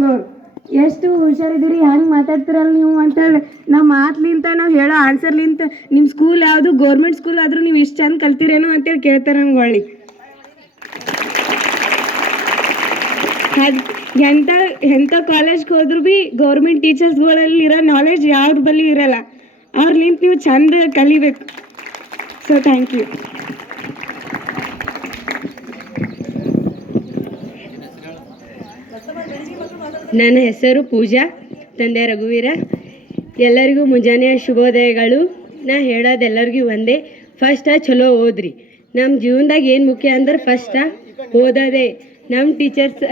ನಮ್ಗೆ ಎಷ್ಟು ಹುಷಾರಿದ್ದೀರಿ, ಹೆಂಗೆ ಮಾತಾಡ್ತಿರಲ್ಲ ನೀವು ಅಂತೇಳಿ ನಮ್ಮ ಮಾತ್ಲಿಂತ ನಾವು ಹೇಳೋ ಆನ್ಸರ್ಲಿಂತ ನಿಮ್ಮ ಸ್ಕೂಲ್ ಯಾವುದು ಗೌರ್ಮೆಂಟ್ ಸ್ಕೂಲ್ ಆದರೂ ನೀವು ಇಷ್ಟು ಚಂದ ಕಲ್ತಿರೇನೋ ಅಂತೇಳಿ ಕೇಳ್ತಾರೆ ನಮ್ಗೆ ಹೊಳ್ಳಿ. ಎಂಥ ಕಾಲೇಜ್ಗೆ ಹೋದ್ರೂ ಭೀ ಗೌರ್ಮೆಂಟ್ ಟೀಚರ್ಸ್ಗಳಲ್ಲಿ ಇರೋ ನಾಲೆಡ್ಜ್ ಯಾವ್ರ ಬಳಿ ಇರಲ್ಲ. ಅವ್ರಲಿಂತ ನೀವು ಚಂದ ಕಲಿಬೇಕು. So thank you. ನನ್ನ ಹೆಸರು ಪೂಜಾ, ತಂದೆ ರಘುವೀರ. ಎಲ್ಲರಿಗೂ ಮುಂಜಾನೆಯ ಶುಭೋದಯಗಳು. ನಾ ಹೇಳೋದೆಲ್ಲರಿಗೂ ಒಂದೇ, ಫಸ್ಟ ಚಲೋ ಓದ್ರಿ. ನಮ್ಮ ಜೀವನದಾಗ ಏನು ಮುಖ್ಯ ಅಂದ್ರೆ ಫಸ್ಟ ಓದೋದೇ. ನಮ್ಮ ಟೀಚರ್ಸ್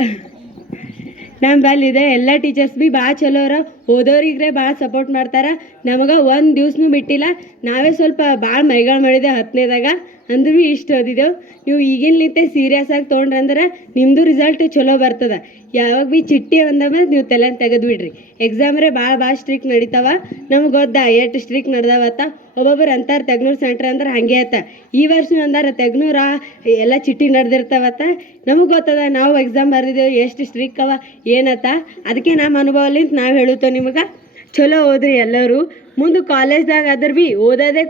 ನಮ್ಮ ಬಲ್ಲಿದೆ ಎಲ್ಲ ಟೀಚರ್ಸ್ ಭೀ ಭಾಳ ಚಲೋ ಅವ್ರ, ಓದೋರಿಗ್ರೆ ಭಾಳ ಸಪೋರ್ಟ್ ಮಾಡ್ತಾರೆ. ನಮಗೆ ಒಂದು ದಿವ್ಸನೂ ಬಿಟ್ಟಿಲ್ಲ. ನಾವೇ ಸ್ವಲ್ಪ ಭಾಳ ಮೈಗಳು ಮಾಡಿದೆ 10ನೇದಾಗ, ಅಂದ್ರೂ ಭೀ ಇಷ್ಟು ಓದಿದೆವು. ನೀವು ಈಗಿನಲಿಂತೆ ಸೀರಿಯಸ್ ಆಗಿ ತೊಗೊಂಡ್ರಂದ್ರೆ ನಿಮ್ಮದು ರಿಸಲ್ಟ್ ಚಲೋ ಬರ್ತದೆ. ಯಾವಾಗ ಭೀ ಚಿಟ್ಟಿ ಅಂದಮೇಲೆ ನೀವು ತಲೆನ ತೆಗೆದು ಬಿಡ್ರಿ. ಎಕ್ಸಾಮ್ರೆ ಭಾಳ ಸ್ಟ್ರಿಕ್ಟ್ ನಡೀತಾವ. ನಮ್ಗೆ ಗೊತ್ತಾ ಎಷ್ಟು ಸ್ಟ್ರಿಕ್ಟ್ ನಡ್ದಾವತ್ತ. ಒಬ್ಬೊಬ್ಬರು ಅಂತಾರೆ ತೆಗ್ನೂರು ಸೆಂಟ್ರ್ ಅಂದ್ರೆ ಹಾಗೆ ಆತ. ಈ ವರ್ಷ ಅಂದಾರ ತೆಗ್ನೂರ ಎಲ್ಲ ಚಿಟ್ಟಿ ನಡೆದಿರ್ತಾವತ್ತ. ನಮಗೆ ಗೊತ್ತದ, ನಾವು ಎಕ್ಸಾಮ್ ಬರೆದಿದ್ದೇವೆ ಎಷ್ಟು ಸ್ಟ್ರಿಕ್ ಅವ ಏನತ್ತ. ಅದಕ್ಕೆ ನಮ್ಮ ಅನುಭವಲಿಂತ ನಾವು ಹೇಳುತ್ತೋ ನಿಮಗೆ, ಚಲೋ ಓದ್ರಿ ಎಲ್ಲರೂ. ಮುಂದೆ ಕಾಲೇಜ್ದಾಗ ಅದ್ರ ಭೀ ಓದೋದೇ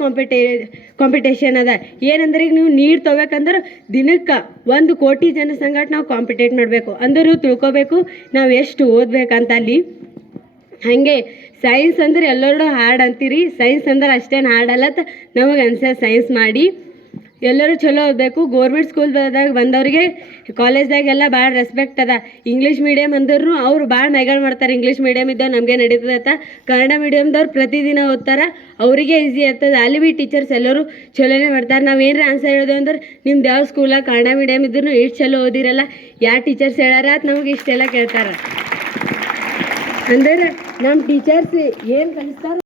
ಕಾಂಪಿಟೇಷನ್ ಅದ. ಏನಂದ್ರೆ ಈಗ ನೀವು ನೀಟ್ ತೊಗೋಬೇಕಂದ್ರೆ ದಿನಕ್ಕೆ 1 ಕೋಟಿ ಜನ ಸಂಗಟ ನಾವು ಕಾಂಪಿಟೇಟ್ ಮಾಡಬೇಕು. ಅಂದ್ರೆ ತಿಳ್ಕೊಬೇಕು ನಾವು ಎಷ್ಟು ಓದ್ಬೇಕಂತ ಅಲ್ಲಿ. ಹಾಗೆ ಸೈನ್ಸ್ ಅಂದ್ರೆ ಎಲ್ಲರೂ ಹಾರ್ಡ್ ಅಂತೀರಿ, ಸೈನ್ಸ್ ಅಂದ್ರೆ ಅಷ್ಟೇನು ಹಾರ್ಡ್ ಅಲ್ಲತ್ತ ನಮಗೆ ಅನ್ಸೋ. ಸೈನ್ಸ್ ಮಾಡಿ ಎಲ್ಲರೂ ಚಲೋ ಓದಬೇಕು. ಗೋರ್ಮೆಂಟ್ ಸ್ಕೂಲ್ದಾಗ ಬಂದವ್ರಿಗೆ ಕಾಲೇಜ್ದಾಗೆಲ್ಲ ಭಾಳ ರೆಸ್ಪೆಕ್ಟ್ ಅದ. ಇಂಗ್ಲೀಷ್ ಮೀಡಿಯಮ್ ಅಂದ್ರೂ ಅವ್ರು ಭಾಳ ಮೈಗಳು ಮಾಡ್ತಾರೆ. ಇಂಗ್ಲೀಷ್ ಮೀಡಿಯಮ್ ಇದ್ದವ್ ನಮಗೆ ನಡೀತದತ್ತ. ಕನ್ನಡ ಮೀಡಿಯಮ್ದವ್ರು ಪ್ರತಿದಿನ ಓದ್ತಾರೆ, ಅವರಿಗೆ ಈಸಿ ಇರ್ತದೆ. ಅಲ್ಲಿ ಭೀ ಟೀಚರ್ಸ್ ಎಲ್ಲರೂ ಚಲೋನೇ ಮಾಡ್ತಾರೆ. ನಾವು ಏನರ ಆನ್ಸರ್ ಹೇಳೋದು ಅಂದ್ರೆ ನಿಮ್ದು ಯಾವ ಸ್ಕೂಲಾಗ ಕನ್ನಡ ಮೀಡಿಯಮ್ ಇದ್ರೂ ಇಷ್ಟು ಚಲೋ ಓದಿರಲ್ಲ, ಯಾವ ಟೀಚರ್ಸ್ ಹೇಳಾರ ಅಂತ ನಮಗೆ ಇಷ್ಟೆಲ್ಲ ಕೇಳ್ತಾರೆ. ಅಂದ್ರೆ ನಮ್ಮ ಟೀಚರ್ಸ್ ಏನು ಕಲಿಸ್ತಾರೆ